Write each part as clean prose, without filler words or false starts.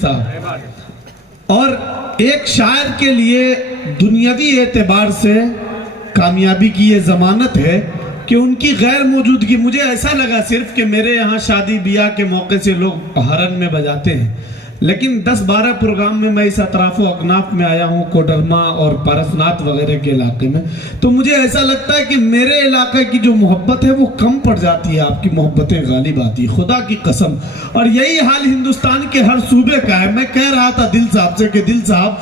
صاحب، اور ایک شاعر کے لیے دنیاوی اعتبار سے کامیابی کی یہ ضمانت ہے کہ ان کی غیر موجودگی، مجھے ایسا لگا صرف کہ میرے یہاں شادی بیاہ کے موقع سے لوگ ہرن میں بجاتے ہیں، لیکن 10-12 پروگرام میں میں اس اطراف و اکناف میں آیا ہوں، کوڈرما اور پارسناتھ وغیرہ کے علاقے میں، تو مجھے ایسا لگتا ہے کہ میرے علاقے کی جو محبت ہے وہ کم پڑ جاتی ہے، آپ کی محبتیں غالب آتی ہیں، خدا کی قسم۔ اور یہی حال ہندوستان کے ہر صوبے کا ہے۔ میں کہہ رہا تھا دل صاحب سے کہ دل صاحب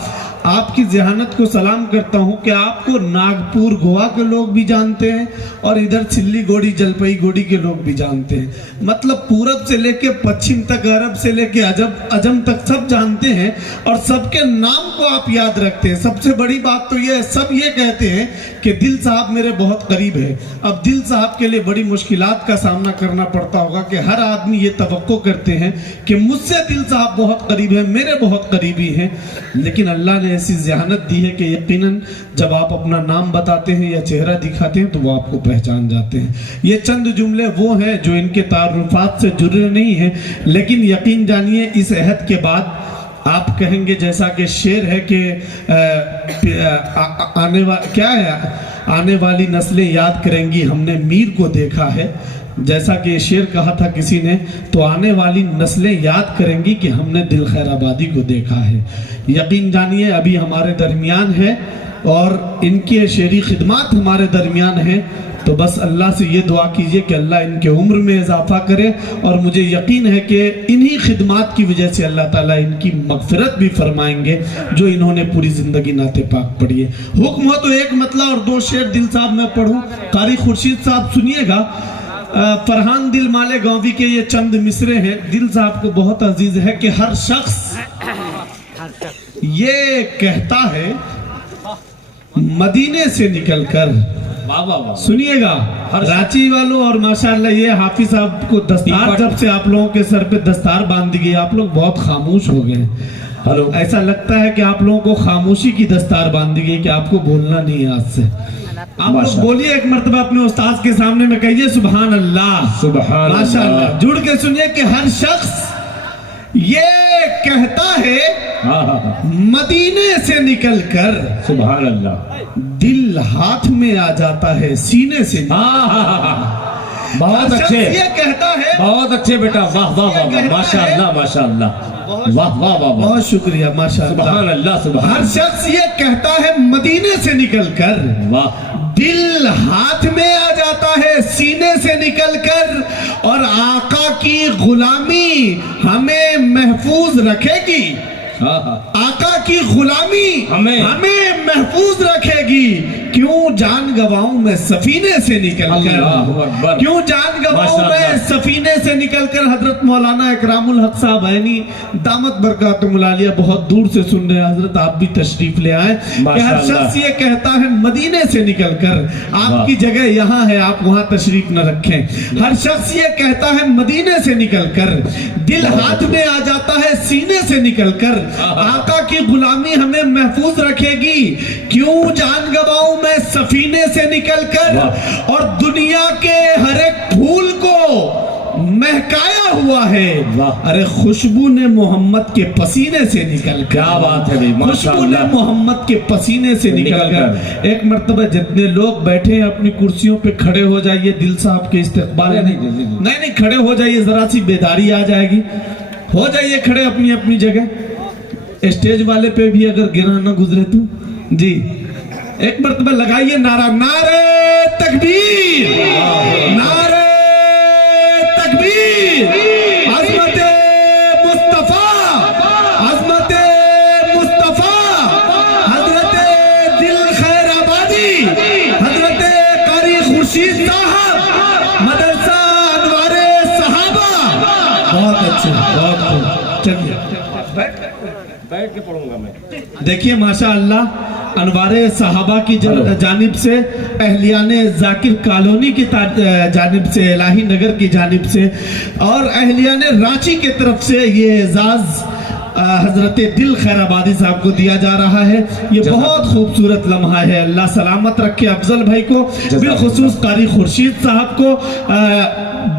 آپ کی ذہانت کو سلام کرتا ہوں کہ آپ کو ناگپور گوا کے لوگ بھی جانتے ہیں اور ادھر چلی گوڑی جلپئی گوڑی کے لوگ بھی جانتے ہیں، مطلب پورب سے لے کے پچھم تک، عرب سے لے کے عجم تک سب جانتے ہیں اور سب کے نام کو آپ یاد رکھتے ہیں۔ سب سے بڑی بات تو یہ ہے، سب یہ کہتے ہیں کہ دل صاحب میرے بہت قریب ہے۔ اب دل صاحب کے لیے بڑی مشکلات کا سامنا کرنا پڑتا ہوگا کہ ہر آدمی یہ توقع کرتے ہیں کہ مجھ سے دل صاحب بہت قریب ہے، میرے بہت قریبی ہیں، لیکن اللہ نے ایسی ذہانت دی ہے کہ یقیناً جب آپ اپنا نام بتاتے ہیں یا چہرہ دکھاتے ہیں تو وہ آپ کو پہچان جاتے ہیں۔ یہ چند جملے وہ ہیں جو ان کے تعارفات سے جڑے نہیں ہیں، لیکن یقین جانیے اس عہد کے بعد آپ کہیں گے جیسا کہ شعر ہے کہ آنے والی نسلیں یاد کریں گی ہم نے میر کو دیکھا ہے، جیسا کہ شعر کہا تھا کسی نے، تو آنے والی نسلیں یاد کریں گی کہ ہم نے دل خیر آبادی کو دیکھا ہے۔ یقین جانیے ابھی ہمارے درمیان ہے اور ان کی شعری خدمات ہمارے درمیان ہیں، تو بس اللہ سے یہ دعا کیجئے کہ اللہ ان کے عمر میں اضافہ کرے، اور مجھے یقین ہے کہ انہی خدمات کی وجہ سے اللہ تعالیٰ ان کی مغفرت بھی فرمائیں گے جو انہوں نے پوری زندگی نعت پاک پڑھی ہے۔ حکم ہو تو ایک مطلع اور 2 شعر دل صاحب میں پڑھوں۔ قاری خورشید صاحب سنیے گا، فرحان دل مالے گاوی کے یہ چند مصرے ہیں، دل صاحب کو بہت عزیز ہے کہ ہر شخص یہ کہتا ہے مدینے سے نکل کر، سنیے گا راچی والوں، اور ماشاءاللہ یہ حافظ صاحب کو دستار، جب سے آپ لوگوں کے سر پہ دستار باندھ دی گئی آپ لوگ بہت خاموش ہو گئے، ایسا لگتا ہے کہ آپ لوگوں کو خاموشی کی دستار باندھ دی گئی کہ آپ کو بولنا نہیں ہے آج سے۔ آپ لوگ بولیے ایک مرتبہ اپنے استاذ کے سامنے میں کہیے سبحان اللہ، سبحان اللہ، ماشاءاللہ، جڑ کے سنیے کہ ہر شخص یہ کہتا ہے مدینے سے نکل کر، سبحان اللہ، دل ہاتھ میں آ جاتا ہے سینے سے، بہت اچھے، یہ کہتا ہے، بہت اچھے بیٹا، واہ واہ واہ، ماشاءاللہ ماشاءاللہ، واہ واہ واہ، بہت شکریہ، ماشاءاللہ، سبحان اللہ، سبحان اللہ۔ ہر شخص یہ کہتا ہے مدینے سے نکل کر، واہ، دل ہاتھ میں آ جاتا ہے سینے سے نکل کر، اور آقا کی غلامی ہمیں محفوظ رکھے گی، آقا کی غلامی ہمیں محفوظ رکھے گی، کیوں جان گواؤں میں سفینے سے نکل کر، کیوں جان گواؤں میں سفینے سے نکل کر۔ حضرت مولانا اکرام الحق صاحب عینی دامت برکاتہم العالیہ بہت دور سے سن رہے ہیں، حضرت آپ بھی تشریف لے آئیں، کہ ہر شخص یہ کہتا ہے مدینے سے نکل کر، آپ کی جگہ یہاں ہے، آپ وہاں تشریف نہ رکھیں، ہر شخص یہ کہتا ہے مدینے سے نکل کر، دل ہاتھ میں آ جاتا ہے سینے سے نکل کر، آقا کی غلامی ہمیں محفوظ رکھے گی، کیوں جان گواؤں میں سفینے سے نکل کر، اور دنیا کے ہر ایک پھول کو مہکایا ہوا ہے، ارے خوشبو نے محمد کے پسینے سے نکل کر، کیا بات ہے بھائی، خوشبو نے محمد کے پسینے سے نکل کر۔ ایک مرتبہ جتنے لوگ بیٹھے ہیں اپنی کرسیوں پہ کھڑے ہو جائیے، دل صاحب کے استقبال، نہیں کھڑے ہو جائیے، ذرا سی بیداری آ جائے گی، ہو جائیے کھڑے اپنی اپنی جگہ، اسٹیج والے پہ بھی اگر گرا نہ گزرے تو جی ایک مرتبہ لگائیے نعرہ، نعرہ تکبیر، نعرہ تکبیر، عظمت مصطفیٰ، عظمت مصطفیٰ، حضرت دل خیر آبادی، حضرت قاری خورشید صاحب، مدرسہ انوار صحابہ، بہت اچھے، بہت خوب، چلیے بیٹھ کے پڑھوں گا میں۔ دیکھیے ماشاءاللہ انوار صحابہ کی جانب سے، اہلیان ذاکر کالونی کی جانب سے، الہی نگر کی جانب سے، اور اہلیان رانچی کی طرف سے یہ اعزاز حضرت دل خیر آبادی صاحب کو دیا جا رہا ہے۔ یہ بہت خوبصورت لمحہ ہے، اللہ سلامت رکھے افضل بھائی کو، بالخصوص قاری خورشید صاحب کو،